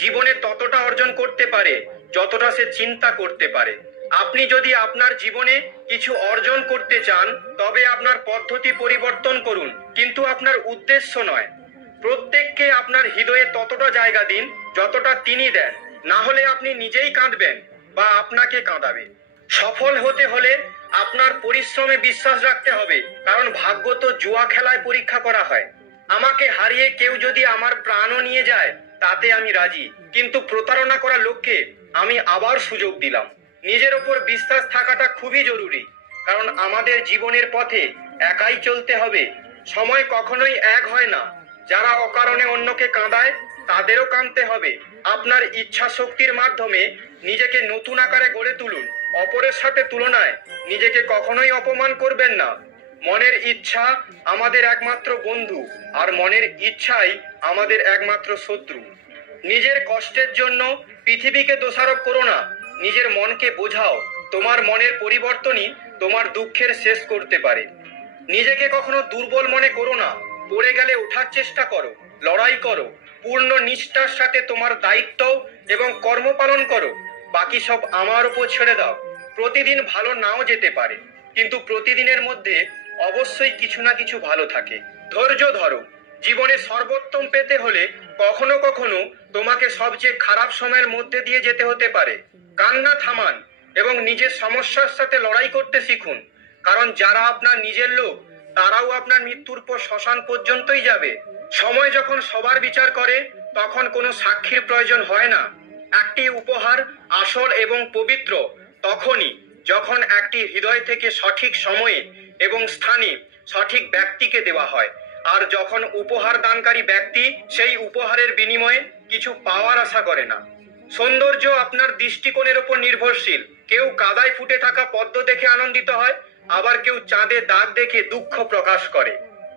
জীবনে ততটা অর্জন করতে পারে যতটা সে চিন্তা করতে পারে। আপনি যদি আপনার জীবনে কিছু অর্জন করতে চান তবে আপনার পদ্ধতি পরিবর্তন করুন, কিন্তু আপনার উদ্দেশ্য নয়। প্রত্যেককে আপনার হৃদয়ে ততটা জায়গা দিন যতটা তিনি দেন, না হলে আপনি নিজেই কাঁদবেন বা আপনাকে কাঁদাবে। সফল হতে হলে আপনার পরিশ্রমে বিশ্বাস রাখতে হবে, কারণ ভাগ্য তো জুয়া খেলায় পরীক্ষা করা হয়। আমাকে হারিয়ে কেউ যদি আমার প্রাণও নিয়ে যায় তাতে আমি রাজি, কিন্তু প্রতারণা করা লোককে আমি আবার সুযোগ দিলাম। নিজের ওপর বিশ্বাস থাকাটা খুবই জরুরি, কারণ আমাদের জীবনের পথে একাই চলতে হবে। সময় কখনোই এক হয় না। যারা অকারণে অন্যকে কাঁদায় তাদেরও কাঁদতে হবে। আপনার ইচ্ছা শক্তির মাধ্যমে নিজেকে নতুন আকারে গড়ে তুলুন। অপরের সাথে তুলনায় নিজেকে কখনোই অপমান করবেন না। মনের ইচ্ছা আমাদের একমাত্র বন্ধু, আর মনের ইচ্ছাই আমাদের একমাত্র শত্রু। নিজের কষ্টের জন্য পৃথিবীকে দোষারোপ করো না, নিজের মনকে বোঝাও। তোমার মনের পরিবর্তনই তোমার দুঃখের শেষ করতে পারে। নিজেকে কখনো দুর্বল মনে করো না। পড়ে গেলে ওঠার চেষ্টা করো, লড়াই করো, পূর্ণ নিষ্ঠার সাথে তোমার দায়িত্ব এবং কর্ম পালন করো। বাকি সব আমার উপর ছেড়ে দাও। প্রতিদিন ভালো নাও যেতে পারে, কিন্তু প্রতিদিনের মধ্যে অবশ্যই কিছু না কিছু ভালো থাকে। ধৈর্য ধরো। জীবনে সর্বোত্তম পেতে হলে কখনো কখনো তোমাকে সবচেয়ে খারাপ সময়ের মধ্যে দিয়ে যেতে হতে পারে। কান্না থামান এবং নিজের সমস্যার সাথে লড়াই করতে শিখুন, কারণ যারা আপনার নিজের লোক তারাও আপনার মৃত্যুর পর শ্মশান পর্যন্তই যাবে। সময় যখন সবার বিচার করে তখন কোনো সাক্ষীর প্রয়োজন হয় না। একটি উপহার আসল এবং পবিত্র তখনই যখন একটি হৃদয় থেকে সঠিক সময়ে এবং স্থানে সঠিক ব্যক্তিকে দেওয়া হয়, আর যখন উপহার দানকারী ব্যক্তি সেই উপহারের বিনিময়ে কিছু পাওয়ার আশা করে না। সৌন্দর্য আপনার দৃষ্টিকোণের উপর নির্ভরশীল। কেউ কাদায় ফুটে থাকা পদ্ম দেখে আনন্দিত হয়, আবার কেউ চাঁদে দাগ দেখে দুঃখ প্রকাশ করে।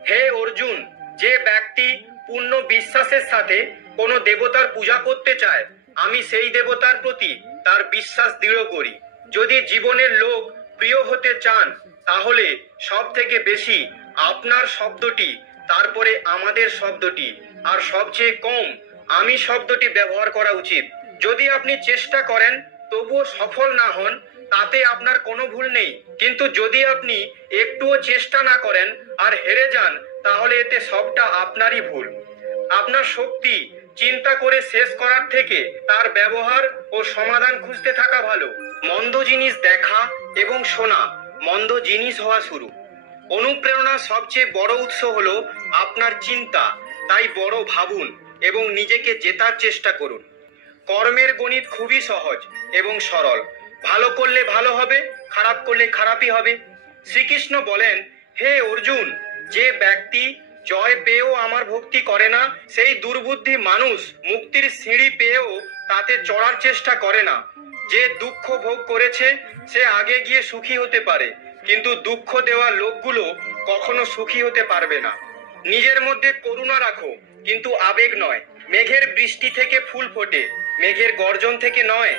হে অর্জুন, যে ব্যক্তি পূর্ণ বিশ্বাসের সাথে কোনো দেবতার পূজা করতে চায়, আমি সেই দেবতার প্রতি তার বিশ্বাস দৃঢ় করি। যদি জীবনের লোক প্রিয় হতে চান তাহলে সব থেকে বেশি আপনার শব্দটি, তারপরে আমাদের শব্দটি, আর সবচেয়ে কম আমি শব্দটি ব্যবহার করা উচিত। যদি আপনি চেষ্টা করেন তবুও সফল না হন তাতে আপনার কোনো ভুল নেই, কিন্তু যদি আপনি একটুও চেষ্টা না করেন আর হেরে যান তাহলে এতে সবটা আপনারই ভুল। আপনার শক্তি চিন্তা করে শেষ করার থেকে তার ব্যবহার ও সমাধান খুঁজতে থাকা ভালো। মন্দ জিনিস দেখা এবং শোনা মন্দ জিনিস হওয়া শুরু। অনুপ্রেরণার সবচেয়ে বড় উৎস হলো আপনার চিন্তা। তাই বড় ভাবুন এবং নিজেকে জেতার চেষ্টা করুন। কর্মের গণিত খুবই সহজ এবং সরল। ভালো করলে ভালো হবে, খারাপ করলে খারাপই হবে। শ্রীকৃষ্ণ বলেন, হে অর্জুন, যে ব্যক্তি জয় পেয়েও আমার ভক্তি করে না, সেই দুর্বুদ্ধি মানুষ মুক্তির সিঁড়ি পেয়েও তাতে চড়ার চেষ্টা করে না। যে দুঃখ ভোগ করেছে সে আগে গিয়ে সুখী হতে পারে, কিন্তু দুঃখ দেওয়া লোকগুলো কখনো সুখী হতে পারবে না। নিজের মধ্যে করুণা রাখো, কিন্তু আবেগ নয়। মেঘের বৃষ্টি থেকে ফুল ফোটে, মেঘের গর্জন থেকে নয়।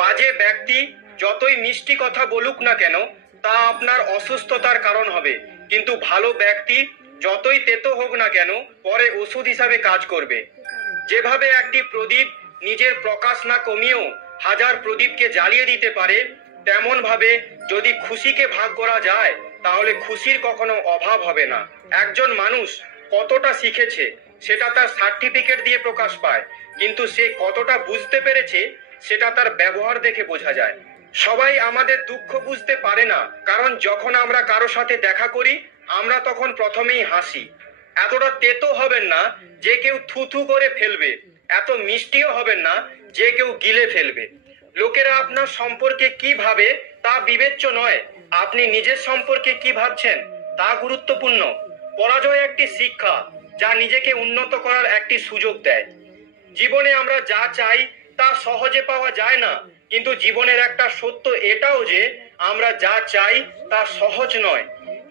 বাজে ব্যক্তি যতই মিষ্টি কথা বলুক না কেন তা আপনার অসুস্থতার কারণ হবে, কিন্তু ভালো ব্যক্তি যতই তেতো হোক না কেন পরে ওষুধ হিসাবে কাজ করবে। যেভাবে একটি প্রদীপ নিজের প্রকাশ না কমিয়েও হাজার প্রদীপকে জ্বালিয়ে দিতে পারে, তেমন ভাবে যদি খুশিকে ভাগ করা যায় তাহলে খুশির কখনো অভাব হবে না। একজন মানুষ কতটা শিখেছে সেটা তার সার্টিফিকেট দিয়ে প্রকাশ পায়, কিন্তু সে কতটা বুঝতে পেরেছে সেটা তার ব্যবহার দেখে বোঝা যায়। সবাই আমাদের দুঃখ বুঝতে পারে না, কারণ যখন আমরা কারো সাথে দেখা করি আমরা তখন প্রথমেই হাসি। এতটা তেতো হবেন না যে কেউ থুথু করে ফেলবে, এত মিষ্টিও হবেন না যে কেউ গিলে ফেলবে। লোকেরা আপনার সম্পর্কে কি ভাবে তা বিবেচ্য নয়, আপনি নিজের সম্পর্কে কি ভাবছেন তা গুরুত্বপূর্ণ। পরাজয় একটি শিক্ষা যা নিজেকে উন্নত করার একটি সুযোগ দেয়। জীবনে আমরা যা চাই তা সহজে পাওয়া যায় না, কিন্তু জীবনের একটা সত্য এটাও যে আমরা যা চাই তা সহজ নয়।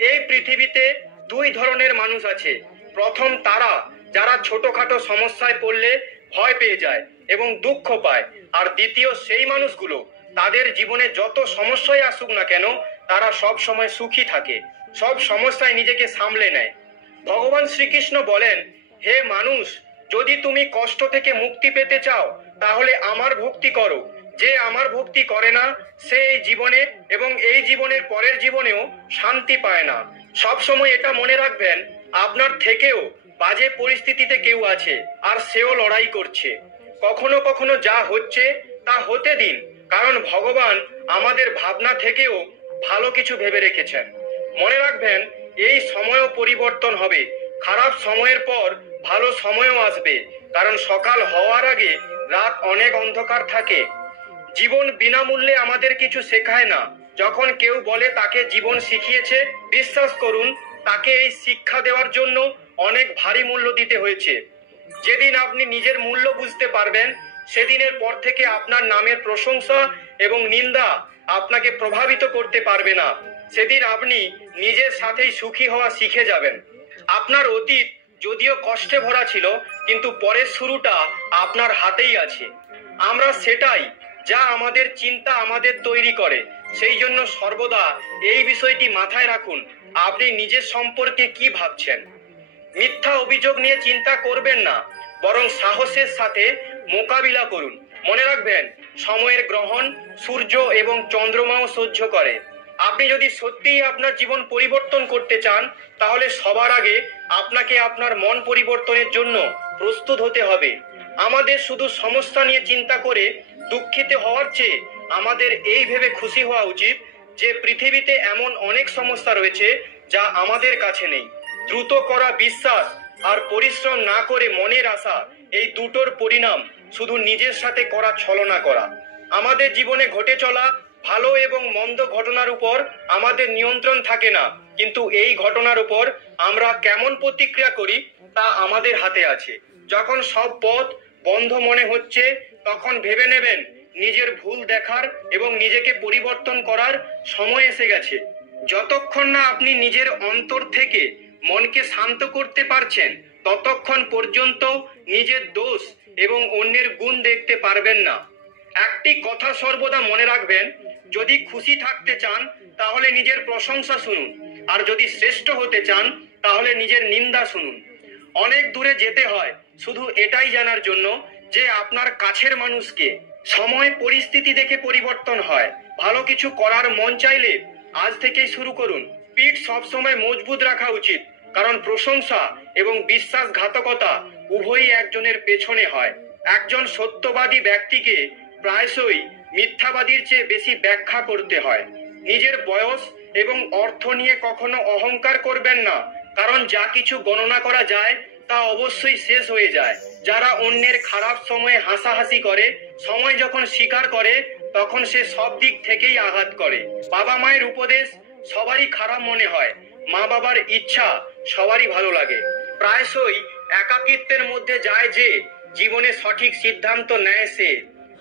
এই পৃথিবীতে দুই ধরনের মানুষ আছে। প্রথম তারা যারা ছোটখাটো সমস্যায় পড়লে ভয় পেয়ে যায় এবং দুঃখ পায়, আর দ্বিতীয় সেই মানুষগুলো তাদের জীবনে যত সমস্যাই আসুক না কেন তারা সব সময় সুখী থাকে, সব সমস্যায় নিজেকে সামলে নেয়। ভগবান শ্রীকৃষ্ণ বলেন, হে মানুষ, যদি তুমি কষ্ট থেকে মুক্তি পেতে চাও তাহলে আমার ভক্তি করো। যে আমার ভক্তি করে না সে এই জীবনে এবং এই জীবনের পরের জীবনেও শান্তি পায় না। সব সময় এটা মনে রাখবেন, আপনার থেকেও বাজে পরিস্থিতিতে কেউ আছে আর সেও লড়াই করছে। কখনো কখনো যা হচ্ছে তা হতে দিন, কারণ ভগবান আমাদের ভাবনা থেকেও ভালো কিছু ভেবে রেখেছেন। মনে রাখবেন, এই সময়ও পরিবর্তন হবে। খারাপ সময়ের পর ভালো সময়ও আসবে, কারণ সকাল হওয়ার আগে রাত অনেক অন্ধকার থাকে। জীবন বিনামূল্যে আমাদের কিছু শেখায় না। যখন কেউ বলে তাকে জীবন শিখিয়েছে, বিশ্বাস করুন তাকে এই শিক্ষা দেওয়ার জন্য অনেক ভারী মূল্য দিতে হয়েছে। যেদিন আপনি নিজের মূল্য বুঝতে পারবেন, সেদিনের পর থেকে আপনার নামের প্রশংসা এবং নিন্দা আপনাকে প্রভাবিত করতে পারবে না। সেদিন আপনি নিজের সাথেই সুখী হওয়া শিখে যাবেন। আপনার অতীত যদিও কষ্টে ভরা ছিল, কিন্তু পরের শুরুটা আপনার হাতেই আছে। আমরা সেটাই যা আমাদের চিন্তা আমাদের তৈরি করে। সেই জন্য সর্বদা এই বিষয়টি মাথায় রাখুন, আপনি নিজের সম্পর্কে কি ভাবছেন। মিথ্যা অভিযোগ নিয়ে চিন্তা করবেন না, বরং সাহসের সাথে মোকাবিলা করুন। মনে রাখবেন, সময়ের গ্রহণ সূর্য এবং চন্দ্রমাও সহ্য করে। আপনি যদি সত্যিই আপনার জীবন পরিবর্তন করতে চান, তাহলে সবার আগে আপনাকে আপনার মন পরিবর্তনের জন্য প্রস্তুত হতে হবে। আমাদের শুধু সমস্যা নিয়ে চিন্তা করে দুঃখিত হওয়ার চেয়ে আমাদের এই ভেবে খুশি হওয়া উচিত যে পৃথিবীতে এমন অনেক সমস্যা রয়েছে যা আমাদের কাছে নেই। দ্রুত করা বিশ্বাস আর পরিশ্রম না করে মনের আশা, এই দুটোর পরিণাম শুধু নিজের সাথে করা ছলনা করা। আমাদের জীবনে ঘটে চলা ভালো এবং মন্দ ঘটনার উপর আমাদের নিয়ন্ত্রণ থাকে না, কিন্তু এই ঘটনার উপর আমরা কেমন প্রতিক্রিয়া করি তা আমাদের হাতে আছে। যখন সব পথ বন্ধ মনে হচ্ছে, তখন ভেবে নেবেন নিজের ভুল দেখার এবং নিজেকে পরিবর্তন করার সময় এসে গেছে। যতক্ষণ না আপনি নিজের অন্তর থেকে মনকে শান্ত করতে পারছেন, ততক্ষণ পর্যন্ত নিজের দোষ এবং অন্যের গুণ দেখতে পারবেন না। একটি কথা সর্বদা মনে রাখবেন, যদি খুশি থাকতে চান তাহলে নিজের প্রশংসা শুনুন, আর যদি শ্রেষ্ঠ হতে চান তাহলে নিজের নিন্দা শুনুন। অনেক দূরে যেতে হয় শুধু এটাই জানার জন্য যে আপনার কাছের মানুষকে। সময় পরিস্থিতি দেখে পরিবর্তন হয়। ভালো কিছু করার মন চাইলে আজ থেকেই শুরু করুন। পিঠ সবসময় মজবুত রাখা উচিত, কারণ প্রশংসা এবং বিশ্বাসঘাতকতা উভয়ই একজনের পেছনে হয়। একজন সত্যবাদী ব্যক্তিকে প্রায়শই মিথ্যাবাদীর চেয়ে বেশি ব্যাখ্যা করতে হয়। নিজের বয়স এবং অর্থ নিয়ে কখনো অহংকার করবেন না, কারণ যা কিছু গণনা করা যায় তা অবশ্যই শেষ হয়ে যায়। যারা অন্যের খারাপ সময়ে হাসাহাসি করে, সময় যখন স্বীকার করে তখন সে সব দিক থেকেই আঘাত করে। বাবা মায়ের উপদেশ সবারই খারাপ মনে হয়, মা বাবার ইচ্ছা সবারই ভালো লাগে। প্রায়শই একাকিত্বের মধ্যে যায় যে জীবনে সঠিক সিদ্ধান্ত নেয় সে।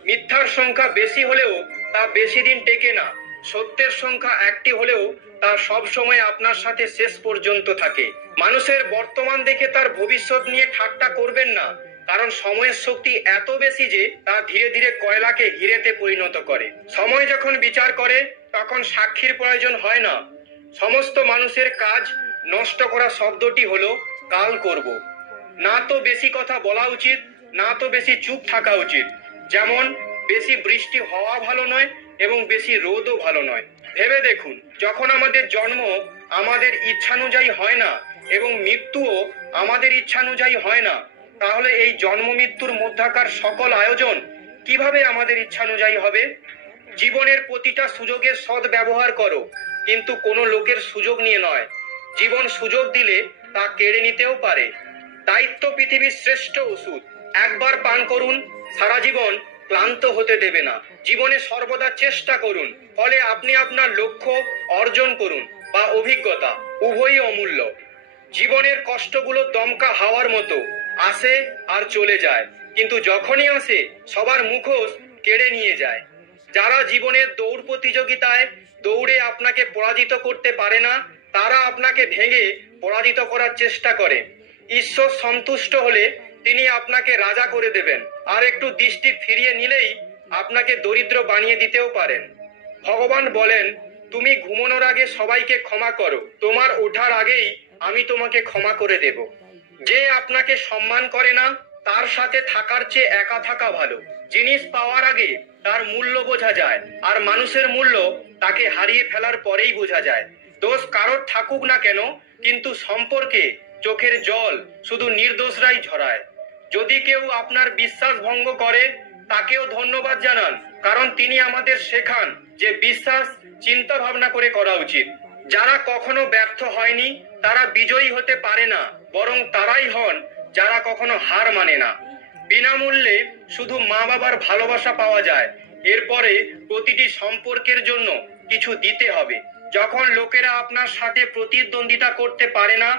মিথ্যার সংখ্যা বেশি হলেও তা বেশি দিন টেকে না। সত্যের সংখ্যা একটি হলেও তা সব সময় আপনার সাথে শেষ পর্যন্ত থাকে। মানুষের বর্তমান দেখে তার ভবিষ্যৎ নিয়ে ঠাট্টা করবেন না, কারণ সময়ের শক্তি এত বেশি যে তা ধীরে ধীরে কয়লাকে হিরেতে পরিণত করে। সময় যখন বিচার করে তখন সাক্ষীর প্রয়োজন হয় না। সমস্ত মানুষের কাজ নষ্ট করা শব্দটি হলো কাল করব। না তো বেশি কথা বলা উচিত, না তো বেশি চুপ থাকা উচিত। যেমন বেশি বৃষ্টি হওয়া ভালো নয় এবং বেশি রোদও ভালো নয়। ভেবে দেখুন, যখন আমাদের জন্ম আমাদের ইচ্ছানুযায়ী হয় না এবং মৃত্যুও আমাদের ইচ্ছানুযায়ী হয় না, তাহলে এই জন্ম মৃত্যুর মধ্যকার সকল আয়োজন কিভাবে আমাদের ইচ্ছানুযায়ী হবে? জীবনের প্রতিটা সুযোগের সৎ ব্যবহার করো, কিন্তু কোনো লোকের সুযোগ নিয়ে নয়। জীবন সুযোগ দিলে তা কেড়ে নিতেও পারে। দায়িত্ব পৃথিবীর শ্রেষ্ঠ ওষুধ। একবার পান করুন, সারা জীবন ক্লান্ত হতে দেবে না। জীবনে সর্বদা চেষ্টা করুন, ফলে আপনি আপনার লক্ষ্য অর্জন করুন বা অভিজ্ঞতা, উভয়ই অমূল্য। জীবনের কষ্টগুলো দমকা হাওয়ার মতো, আসে আর চলে যায়, কিন্তু যখনই আসে সবার মুখোশ কেড়ে নিয়ে যায়। যারা জীবনের দৌড় প্রতিযোগিতায় দৌড়ে আপনাকে পরাজিত করতে পারে না, তারা আপনাকে ভেঙে পরাজিত করার চেষ্টা করে। ঈশ্বর সন্তুষ্ট হলে তিনি আপনাকে রাজা করে দেবেন, আর একটু দৃষ্টি ফিরিয়ে নিলেই আপনাকে দরিদ্র বানিয়ে দিতেও পারেন। ভগবান বলেন, তুমি ঘুমানোর আগে সবাইকে ক্ষমা করো, তোমার ওঠার আগেই আমি তোমাকে ক্ষমা করে দেব। যে আপনাকে সম্মান করে না, তার সাথে থাকার চেয়ে একা থাকা ভালো। জিনিস পাওয়ার আগে তার মূল্য বোঝা যায়, আর মানুষের মূল্য তাকে হারিয়ে ফেলার পরেই বোঝা যায়। দোষ কারোর থাকুক না কেন, কিন্তু সম্পর্কে চোখের জল শুধু নির্দোষরাই ঝরায়। যদি কেউ আপনার বিশ্বাস ভঙ্গ করে, তাকেও ধন্যবাদ জানান, কারণ তিনি আমাদের শেখান যে বিশ্বাস চিন্তা ভাবনা করে করা উচিত। যারা কখনো ব্যর্থ হয়নি তারা বিজয়ী হতে পারে না, বরং তারাই হন যারা কখনো হার মানে না। বিনামূল্যে শুধু মা বাবার ভালোবাসা পাওয়া যায়, এরপরে প্রতিটি সম্পর্কের জন্য কিছু দিতে হবে। যখন লোকেরা আপনার সাথে প্রতিদ্বন্দ্বিতা করতে পারে না,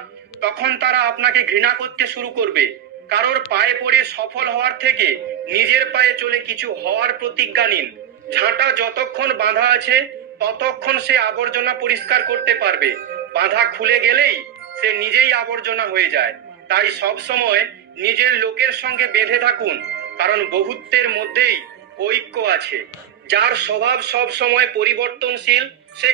তখন তারা আপনাকে ঘৃণা করতে শুরু করবে। কারোর পায়ে পড়ে সফল হওয়ার থেকে নিজের পায়ে চলে কিছু হওয়ার প্রতিজ্ঞা নিন। ঝাঁটা যতক্ষণ বাঁধা আছে ততক্ষণ সে আবর্জনা পরিষ্কার করতে পারবে, বাঁধা খুলে গেলেই সে নিজেই আবর্জনা হয়ে যায়। তাই সব সময় নিজের লোকের সঙ্গে বেঁধে থাকুন, কারণ বহুত্বের মধ্যেই ঐক্য আছে। যার স্বভাব সব সময় পরিবর্তনশীল, সে